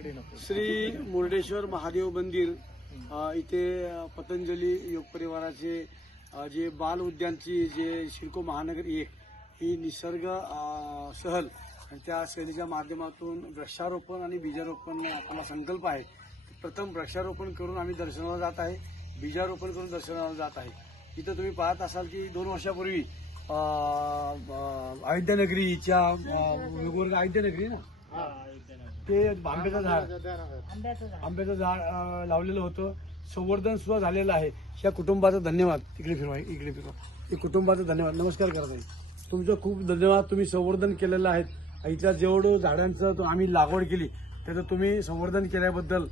श्री मुर्डेश्वर महादेव मंदिर इथे पतंजली योग परिवाराचे जे बाल उद्यानची जे शिडको महानगर 1 ही निसर्ग सहल आणि त्या सहलीच्या माध्यमातून वृक्षारोपण आणि बीजारोपण आपला संकल्प आहे। प्रथम वृक्षारोपण करून आम्ही दर्शनाला जात आहे, बीजारोपण करून दर्शनाला जात आहे। इथं तुम्ही पाहत असाल की 2 वर्षापूर्वी अयोध्यानगरीच्या अयोध्यानगरी ना ते आंब्याचं झाड लावलेलं होतं, संवर्धन सुद्धा झालेलं आहे। या कुटुंबाचं धन्यवाद। इकडे फिरवा, इकडे फिरवा। हे कुटुंबाचं धन्यवाद। नमस्कार करत आहे, तुमचं खूप धन्यवाद। तुम्ही संवर्धन केलेलं आहे। इथल्या जेवढं झाडांचं आम्ही लागवड केली त्याचं तुम्ही संवर्धन केल्याबद्दल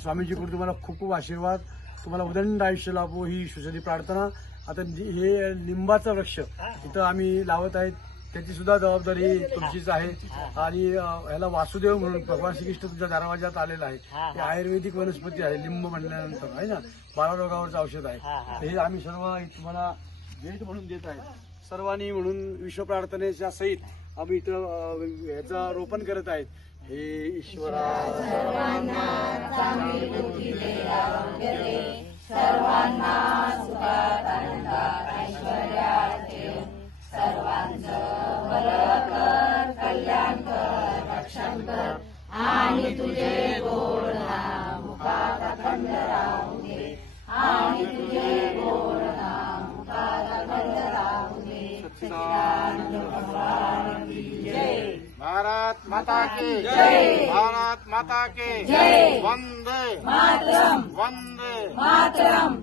स्वामीजीकडून तुम्हाला खूप खूप आशीर्वाद। तुम्हाला उदंड आयुष्य लाभो ही ईश्वराची प्रार्थना। आता हे लिंबाचं वृक्ष इथं आम्ही लावत आहेत, त्याची सुद्धा जबाबदारी तुमचीच आहे। आणि ह्याला वासुदेव म्हणून भगवान श्रीकृष्ण तुमच्या दरवाजात आलेला आहे। हे आयुर्वेदिक वनस्पती आहे, लिंब म्हणल्यानंतर आहे ना, बाळारोगावरचं औषध आहे। हे आम्ही सर्व तुम्हाला भेट म्हणून देत आहे। सर्वांनी म्हणून विश्व प्रार्थनेच्या सहित आम्ही इथं ह्याचं रोपण करत आहेत। हे ईश्वरा सर्वांना चांगली बुद्धी दे, आरोग्य दे, सर्वांना सुखात आनंदात ऐश्वर्यात ठेव, सर्वांचं भलं कर, कल्याण कर, रक्षण कर आणि तुझे गोड नाम मुखात अखंड राहू दे, आणि तुझे गोड नाम मुखात अखंड राहू दे। सच्चिदानंद भगवान की जय। भारत माता की जय। भारत माता की जय। वंदे मातरम, वंदे मातरम।